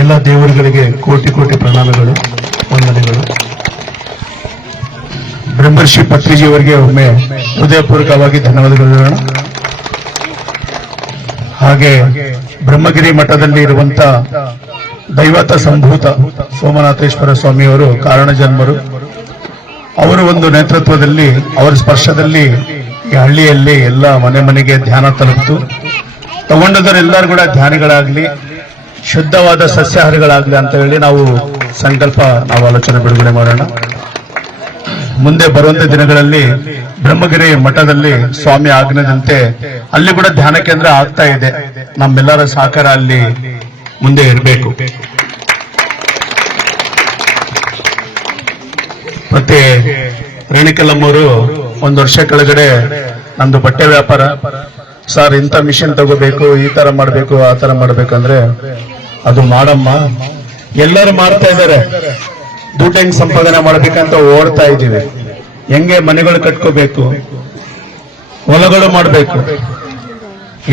ಎಲ್ಲ ದೇವರುಗಳಿಗೆ ಕೋಟಿ ಕೋಟಿ ಪ್ರಣಾಮಗಳು, ವಂದನೆಗಳು. ಬ್ರಹ್ಮರ್ಷಿ ಪತ್ರಿಜಿಯವರಿಗೆ ಒಮ್ಮೆ ಹೃದಯಪೂರ್ವಕವಾಗಿ ಧನ್ಯವಾದಗಳು ಹೇಳೋಣ. ಹಾಗೆ ಬ್ರಹ್ಮಗಿರಿ ಮಠದಲ್ಲಿ ಇರುವಂತ ದೈವತ ಸಂಭೂತ ಸೋಮನಾಥೇಶ್ವರ ಸ್ವಾಮಿಯವರು ಕಾರಣ ಜನ್ಮರು. ಅವರ ಒಂದು ನೇತೃತ್ವದಲ್ಲಿ, ಅವರ ಸ್ಪರ್ಶದಲ್ಲಿ ಈ ಹಳ್ಳಿಯಲ್ಲಿ ಎಲ್ಲ ಮನೆ ಮನೆಗೆ ಧ್ಯಾನ ತಲುಪಿತು. ತಗೊಂಡದರೆಲ್ಲರೂ ಕೂಡ ಧ್ಯಾನಿಗಳಾಗ್ಲಿ, ಶುದ್ಧವಾದ ಸಸ್ಯಾಹಾರಿಗಳಾಗ್ಲಿ ಅಂತ ಹೇಳಿ ನಾವು ಸಂಕಲ್ಪ, ನಾವು ಆಲೋಚನೆ ಬಿಡುಗಡೆ ಮಾಡೋಣ. ಮುಂದೆ ಬರುವಂತ ದಿನಗಳಲ್ಲಿ ಬ್ರಹ್ಮಗಿರಿ ಮಠದಲ್ಲಿ ಸ್ವಾಮಿ ಆಜ್ಞೆದಂತೆ ಅಲ್ಲಿ ಕೂಡ ಧ್ಯಾನ ಕೇಂದ್ರ ಆಗ್ತಾ ಇದೆ. ನಮ್ಮೆಲ್ಲರ ಸಹಕಾರ ಅಲ್ಲಿ ಮುಂದೆ ಇರಬೇಕು. ಮತ್ತೆ ರೇಣಿಕಲ್ಲಮ್ಮವರು 1 ವರ್ಷ ಕೆಳಗಡೆ ನಮ್ದು ಬಟ್ಟೆ ವ್ಯಾಪಾರ, ಸರ್ ಇಂಥ ಮಿಷನ್ ತಗೋಬೇಕು, ಈ ತರ ಮಾಡ್ಬೇಕು, ಆ ತರ ಮಾಡ್ಬೇಕಂದ್ರೆ ಅದು ಮಾಡಮ್ಮ, ಎಲ್ಲರೂ ಮಾಡ್ತಾ ಇದ್ದಾರೆ, ದುಡ್ಡು ಹೆಂಗ್ ಸಂಪಾದನೆ ಮಾಡ್ಬೇಕಂತ ಓಡ್ತಾ ಇದ್ದೀವಿ. ಹೆಂಗೆ ಮನೆಗಳು ಕಟ್ಕೋಬೇಕು, ಹೊಲಗಳು ಮಾಡ್ಬೇಕು,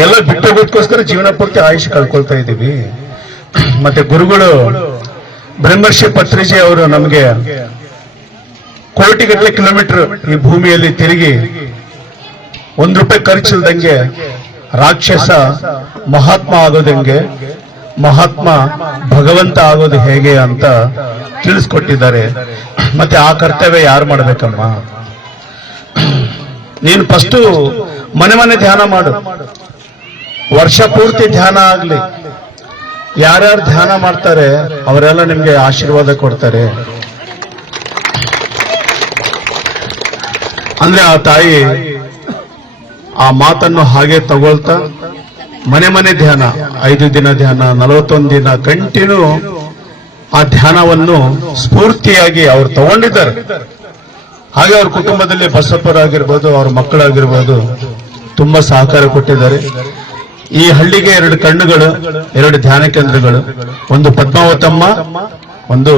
ಎಲ್ಲ ಬಿಟ್ಟೋಗೋದಕ್ಕೋಸ್ಕರ ಜೀವನ ಪೂರ್ತಿ ಆಯುಷ್ ಕಳ್ಕೊಳ್ತಾ ಇದ್ದೀವಿ. ಮತ್ತೆ ಗುರುಗಳು ಬ್ರಹ್ಮರ್ಷಿ ಪತ್ರಿಜಿ ಅವರು ನಮಗೆ ಕೋಟಿಗಟ್ಟಲೆ ಕಿಲೋಮೀಟರ್ ಈ ಭೂಮಿಯಲ್ಲಿ ತಿರುಗಿ ₹1 ಖರ್ಚಿಲ್ದಂಗೆ ರಾಕ್ಷಸ ಮಹಾತ್ಮ ಆಗೋದಂಗೆ, ಮಹಾತ್ಮ ಭಗವಂತ ಆಗೋದು ಹೇಗೆ ಅಂತ ತಿಳಿಸ್ಕೊಟ್ಟಿದ್ದಾರೆ. ಮತ್ತೆ ಆ ಕರ್ತವ್ಯ ಯಾರು ಮಾಡ್ಬೇಕಮ್ಮ? ನೀನು ಫಸ್ಟ್ ಮನೆ ಮನೆ ಧ್ಯಾನ ಮಾಡು, ವರ್ಷ ಪೂರ್ತಿ ಧ್ಯಾನ ಆಗ್ಲಿ. ಯಾರ್ಯಾರು ಧ್ಯಾನ ಮಾಡ್ತಾರೆ ಅವರೆಲ್ಲ ನಿಮ್ಗೆ ಆಶೀರ್ವಾದ ಕೊಡ್ತಾರೆ. ಅಂದ್ರೆ ಆ ತಾಯಿ ಆ ಮಾತನ್ನು ಹಾಗೆ ತಗೊಳ್ತಾ ಮನೆ ಮನೆ ಧ್ಯಾನ, 5 ದಿನ ಧ್ಯಾನ, 41 ದಿನ ಕಂಟಿನ್ಯೂ ಆ ಧ್ಯಾನವನ್ನು ಸ್ಫೂರ್ತಿಯಾಗಿ ಅವ್ರು ತಗೊಂಡಿದ್ದಾರೆ. ಹಾಗೆ ಅವ್ರ ಕುಟುಂಬದಲ್ಲಿ ಬಸಪ್ಪರಾಗಿರ್ಬೋದು, ಅವ್ರ ಮಕ್ಕಳಾಗಿರ್ಬೋದು ತುಂಬಾ ಸಹಕಾರ ಕೊಟ್ಟಿದ್ದಾರೆ. ಈ ಹಳ್ಳಿಗೆ 2 ಕಣ್ಣುಗಳು, 2 ಧ್ಯಾನ ಕೇಂದ್ರಗಳು, ಒಂದು ಪದ್ಮಾವತಮ್ಮ, ಒಂದು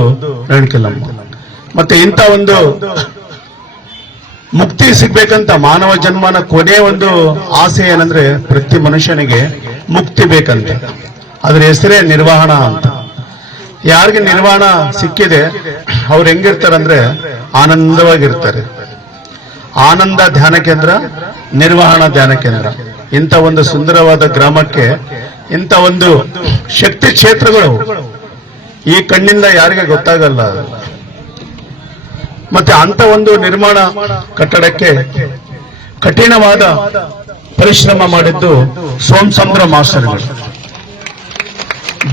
ರೇಣಿಕಲ್ಲಮ್ಮ. ಮತ್ತೆ ಇಂಥ ಒಂದು ಮುಕ್ತಿ ಸಿಗ್ಬೇಕಂತ ಮಾನವ ಜನ್ಮನ ಕೊನೆಯ ಒಂದು ಆಸೆ ಏನಂದ್ರೆ ಪ್ರತಿ ಮನುಷ್ಯನಿಗೆ ಮುಕ್ತಿ ಬೇಕಂತೆ. ಅದ್ರ ಹೆಸರೇ ನಿರ್ವಾಣ ಅಂತ. ಯಾರಿಗೆ ನಿರ್ವಾಣ ಸಿಕ್ಕಿದೆ ಅವ್ರು ಹೆಂಗಿರ್ತಾರಂದ್ರೆ ಆನಂದವಾಗಿರ್ತಾರೆ. ಆನಂದ ಧ್ಯಾನ ಕೇಂದ್ರ, ನಿರ್ವಹಣ ಧ್ಯಾನ ಕೇಂದ್ರ, ಇಂಥ ಒಂದು ಸುಂದರವಾದ ಗ್ರಾಮಕ್ಕೆ ಇಂಥ ಒಂದು ಶಕ್ತಿ ಕ್ಷೇತ್ರಗಳು ಈ ಕಣ್ಣಿಂದ ಯಾರಿಗೆ ಗೊತ್ತಾಗಲ್ಲ. ಮತ್ತೆ ಅಂತ ಒಂದು ನಿರ್ಮಾಣ ಕಟ್ಟಡಕ್ಕೆ ಕಠಿಣವಾದ ಪರಿಶ್ರಮ ಮಾಡಿದ್ದು ಸೋಮಸಂದ್ರ ಮಾಸ್ಟರ್ಗಳು,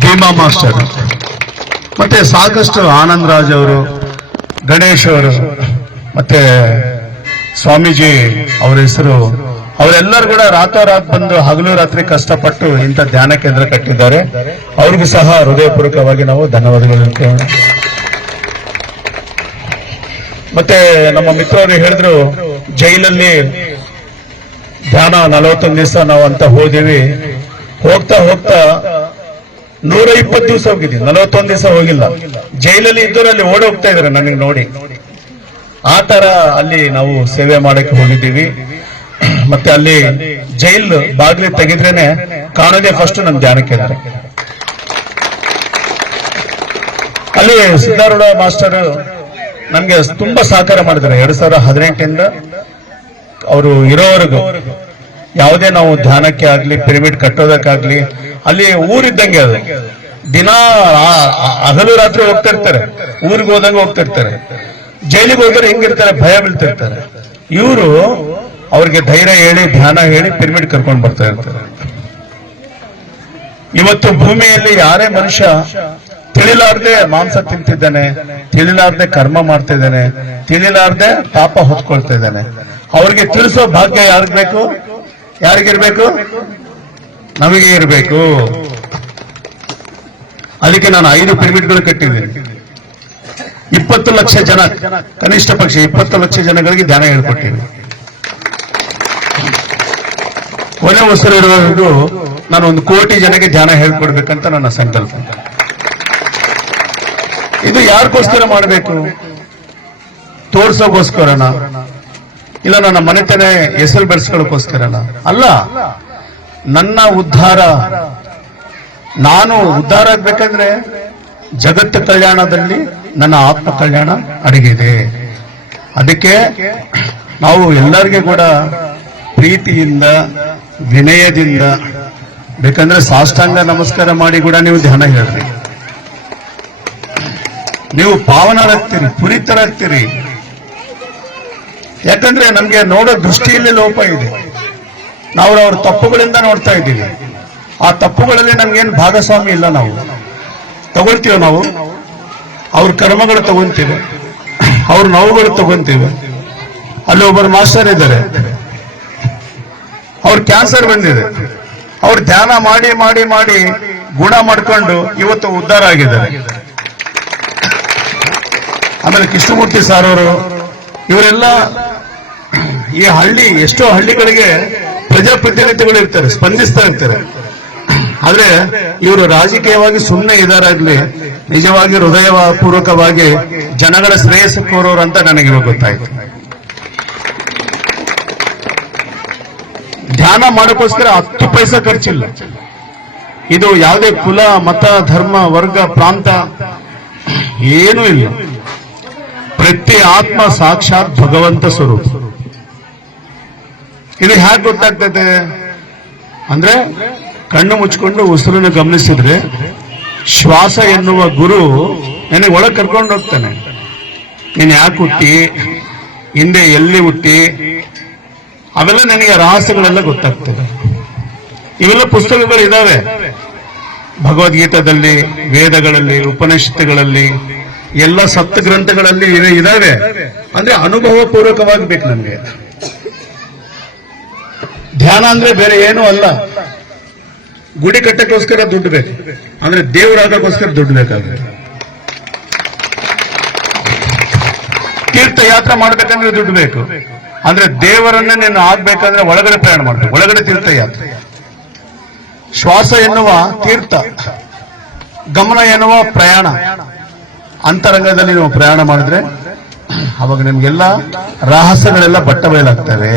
ಭೀಮಾ ಮಾಸ್ಟರ್, ಮತ್ತೆ ಸಾಕಷ್ಟು ಆನಂದ್ ರಾಜ್ ಅವರು, ಗಣೇಶ್ ಅವರು, ಮತ್ತೆ ಸ್ವಾಮೀಜಿ ಅವರ ಹೆಸರು, ಅವರೆಲ್ಲರೂ ಕೂಡ ರಾತೋರಾತ್ ಬಂದು ಹಗಲು ರಾತ್ರಿ ಕಷ್ಟಪಟ್ಟು ಇಂಥ ಧ್ಯಾನ ಕೇಂದ್ರ ಕಟ್ಟಿದ್ದಾರೆ. ಅವ್ರಿಗೂ ಸಹ ಹೃದಯಪೂರ್ವಕವಾಗಿ ನಾವು ಧನ್ಯವಾದಗಳು ಹೇಳ್ತೇವೆ. ಮತ್ತೆ ನಮ್ಮ ಮಿತ್ರರು ಹೇಳಿದ್ರು, ಜೈಲಲ್ಲಿ ಧ್ಯಾನ 41 ದಿವಸ ನಾವು ಅಂತ ಹೋದಿವಿ. ಹೋಗ್ತಾ ಹೋಗ್ತಾ 120 ದಿವಸ ಹೋಗಿದ್ದೀವಿ, 41 ದಿವಸ ಹೋಗಿಲ್ಲ. ಜೈಲಲ್ಲಿ ಇದ್ದವರು ಅಲ್ಲಿ ಓಡಿ ಹೋಗ್ತಾ ಇದಾರೆ ನನಗೆ ನೋಡಿ. ಆ ತರ ಅಲ್ಲಿ ನಾವು ಸೇವೆ ಮಾಡಕ್ಕೆ ಹೋಗಿದ್ದೀವಿ. ಮತ್ತೆ ಅಲ್ಲಿ ಜೈಲ್ ಬಾಗಿಲು ತೆಗೆದ್ರೇನೆ ಕಾಣೋದೇ ಫಸ್ಟ್ ನಮ್ಮ ಧ್ಯಾನ ಕೇಂದ್ರ. ಅಲ್ಲಿ ಸಿದ್ದಾರೂಢ ಮಾಸ್ಟರ್ ನಮ್ಗೆ ತುಂಬಾ ಸಹಕಾರ ಮಾಡಿದ್ದಾರೆ. 2018 ಅವರು ಇರೋವರೆಗೂ ಯಾವುದೇ ನಾವು ಧ್ಯಾನಕ್ಕೆ ಆಗ್ಲಿ, ಪಿರಮಿಡ್ ಕಟ್ಟೋದಕ್ಕಾಗ್ಲಿ, ಅಲ್ಲಿ ಊರಿದ್ದಂಗೆ ಅದು. ದಿನ ಹಗಲು ರಾತ್ರಿ ಹೋಗ್ತಾ ಇರ್ತಾರೆ, ಊರಿಗೆ ಹೋದಂಗೆ ಹೋಗ್ತಾ ಇರ್ತಾರೆ. ಜೈಲಿಗೆ ಹೋದ್ರೆ ಹೆಂಗಿರ್ತಾರೆ, ಭಯ ಬೀಳ್ತಿರ್ತಾರೆ. ಇವರು ಅವ್ರಿಗೆ ಧೈರ್ಯ ಹೇಳಿ, ಧ್ಯಾನ ಹೇಳಿ ಪಿರಮಿಡ್ ಕರ್ಕೊಂಡು ಬರ್ತಾ ಇರ್ತಾರೆ. ಇವತ್ತು ಭೂಮಿಯಲ್ಲಿ ಯಾರೇ ಮನುಷ್ಯ ತಿಳಿಲಾರ್ದೆ ಮಾಂಸ ತಿಂತಿದ್ದಾನೆ, ತಿಳಿಲಾರ್ದೆ ಕರ್ಮ ಮಾಡ್ತಾ ಇದ್ದಾನೆ, ತಿಳಿಲಾರ್ದೆ ಪಾಪ ಹೊತ್ಕೊಳ್ತಾ ಇದ್ದಾನೆ, ಅವ್ರಿಗೆ ತಿಳಿಸೋ ಭಾಗ್ಯ ಯಾರಿಗ್ಬೇಕು? ಯಾರಿಗಿರ್ಬೇಕು? ನಮಗೆ ಇರಬೇಕು. ಅದಕ್ಕೆ ನಾನು 5 ಪಿರಮಿಡ್ಗಳು ಕಟ್ಟಿದ್ದೀನಿ. 20 ಲಕ್ಷ ಜನ, ಕನಿಷ್ಠ ಪಕ್ಷ 20 ಲಕ್ಷ ಜನಗಳಿಗೆ ಧ್ಯಾನ ಹೇಳ್ಕೊಟ್ಟಿದ್ದೀನಿ. ಕೊನೆ ಉಸಿರು ಇರುವವರೆಗೂ ನಾನು 1 ಕೋಟಿ ಜನಕ್ಕೆ ಧ್ಯಾನ ಹೇಳ್ಕೊಡ್ಬೇಕಂತ ನನ್ನ ಸಂಕಲ್ಪ. ಇದು ಯಾರಿಗೋಸ್ಕರ ಮಾಡಬೇಕು? ತೋರ್ಸೋಗೋಸ್ಕರನ? ಇಲ್ಲ ನನ್ನ ಮನೆತನ ಹೆಸರು ಬೆಳೆಸ್ಕೊಳ್ಳೋಕೋಸ್ಕರನ? ಅಲ್ಲ, ನನ್ನ ಉದ್ಧಾರ, ನಾನು ಉದ್ಧಾರ ಆಗ್ಬೇಕಂದ್ರೆ ಜಗತ್ತು ಕಲ್ಯಾಣದಲ್ಲಿ ನನ್ನ ಆತ್ಮ ಕಲ್ಯಾಣ ಅಡಗಿದೆ. ಅದಕ್ಕೆ ನಾವು ಎಲ್ಲರಿಗೂ ಕೂಡ ಪ್ರೀತಿಯಿಂದ ವಿನಯದಿಂದ ಬೇಕಂದ್ರೆ ಸಾಷ್ಟಾಂಗ ನಮಸ್ಕಾರ ಮಾಡಿ ಕೂಡ ನೀವು ಧ್ಯಾನ ಹೇಳ್ರಿ. ನೀವು ಪಾವನರಾಗ್ತೀರಿ, ಪುನೀತರಾಗ್ತೀರಿ. ಯಾಕಂದ್ರೆ ನಮ್ಗೆ ನೋಡೋ ದೃಷ್ಟಿಯಲ್ಲಿ ಲೋಪ ಇದೆ. ನಾವು ಅವ್ರ ತಪ್ಪುಗಳಿಂದ ನೋಡ್ತಾ ಇದ್ದೀವಿ. ಆ ತಪ್ಪುಗಳಲ್ಲಿ ನಮ್ಗೇನು ಭಾಗಸ್ವಾಮಿ ಇಲ್ಲ. ನಾವು ತಗೊಳ್ತೀವಿ, ನಾವು ಅವ್ರ ಕರ್ಮಗಳು ತಗೊಂತೀವಿ, ಅವ್ರ ನೋವುಗಳು ತಗೊಂತೀವಿ. ಅಲ್ಲಿ ಒಬ್ಬರು ಮಾಸ್ಟರ್ ಇದ್ದಾರೆ, ಅವ್ರ ಕ್ಯಾನ್ಸರ್ ಬಂದಿದೆ. ಅವ್ರು ಧ್ಯಾನ ಮಾಡಿ ಮಾಡಿ ಮಾಡಿ ಗುಣ ಮಾಡ್ಕೊಂಡು ಇವತ್ತು ಉದ್ಧಾರ ಆಗಿದ್ದಾರೆ. ಆಮೇಲೆ ಕೃಷ್ಣಮೂರ್ತಿ ಸಾರ್ ಅವರು, ಇವರೆಲ್ಲ ಈ ಹಳ್ಳಿ, ಎಷ್ಟೋ ಹಳ್ಳಿಗಳಿಗೆ ಪ್ರಜಾಪ್ರತಿನಿಧಿಗಳು ಇರ್ತಾರೆ, ಸ್ಪಂದಿಸ್ತಾ ಇರ್ತಾರೆ. ಆದ್ರೆ ಇವರು ರಾಜಕೀಯವಾಗಿ ಸುಮ್ಮನೆ ಇದಾರಾಗ್ಲಿ, ನಿಜವಾಗಿ ಹೃದಯ ಪೂರ್ವಕವಾಗಿ ಜನಗಳ ಶ್ರೇಯಸ್ಸು ಕೋರೋರು ಅಂತ ನನಗೆ ಇವಾಗ ಗೊತ್ತಾಯ್ತು. ಧ್ಯಾನ ಮಾಡೋಕ್ಕೋಸ್ಕರ 10 ಪೈಸಾ ಖರ್ಚಿಲ್ಲ. ಇದು ಯಾವುದೇ ಕುಲ, ಮತ, ಧರ್ಮ, ವರ್ಗ, ಪ್ರಾಂತ ಏನೂ ಇಲ್ಲ. ಪ್ರತಿ ಆತ್ಮ ಸಾಕ್ಷಾತ್ ಭಗವಂತ ಸ್ವರೂಪ. ಇದು ಹೇಗೆ ಗೊತ್ತಾಗ್ತದೆ ಅಂದ್ರೆ, ಕಣ್ಣು ಮುಚ್ಕೊಂಡು ಉಸಿರನ್ನು ಗಮನಿಸಿದ್ರೆ ಶ್ವಾಸ ಎನ್ನುವ ಗುರು ನನಗೆ ಒಳಗೆ ಕರ್ಕೊಂಡು ಹೋಗ್ತಾನೆ. ನೀನು ಯಾಕೆ ಹುಟ್ಟಿ, ಹಿಂದೆ ಎಲ್ಲಿ ಹುಟ್ಟಿ, ಅವೆಲ್ಲ ನನಗೆ ರಹಸ್ಯಗಳೆಲ್ಲ ಗೊತ್ತಾಗ್ತದೆ. ಇವೆಲ್ಲ ಪುಸ್ತಕಗಳು ಇದಾವೆ, ಭಗವದ್ಗೀತಾದಲ್ಲಿ, ವೇದಗಳಲ್ಲಿ, ಉಪನಿಷತ್ತುಗಳಲ್ಲಿ, ಎಲ್ಲ ಸಪ್ತ ಗ್ರಂಥಗಳಲ್ಲಿ ಇದಾವೆ. ಅಂದ್ರೆ ಅನುಭವ ಪೂರ್ವಕವಾಗಬೇಕು ನಮಗೆ. ಧ್ಯಾನ ಅಂದ್ರೆ ಬೇರೆ ಏನೂ ಅಲ್ಲ. ಗುಡಿ ಕಟ್ಟಕ್ಕೋಸ್ಕರ ದುಡ್ಡು ಬೇಕು, ಅಂದ್ರೆ ದೇವರಾಗಕ್ಕೋಸ್ಕರ ದುಡ್ಡು ಬೇಕಾಗುತ್ತೆ. ತೀರ್ಥಯಾತ್ರೆ ಮಾಡ್ಬೇಕಂದ್ರೆ ದುಡ್ಡು ಬೇಕು, ಅಂದ್ರೆ ದೇವರನ್ನೇ ನೀನು ಆಗ್ಬೇಕಂದ್ರೆ ಒಳಗಡೆ ಪ್ರಯಾಣ ಮಾಡ್ಬೇಕು, ಒಳಗಡೆ ತೀರ್ಥಯಾತ್ರೆ. ಶ್ವಾಸ ಎನ್ನುವ ತೀರ್ಥ, ಗಮನ ಎನ್ನುವ ಪ್ರಯಾಣ. ಅಂತರಂಗದಲ್ಲಿ ನೀವು ಪ್ರಯಾಣ ಮಾಡಿದ್ರೆ ಅವಾಗ ನಿಮ್ಗೆಲ್ಲ ರಹಸ್ಯಗಳೆಲ್ಲ ಬಟ್ಟ ಬಯಲಾಗ್ತವೆ.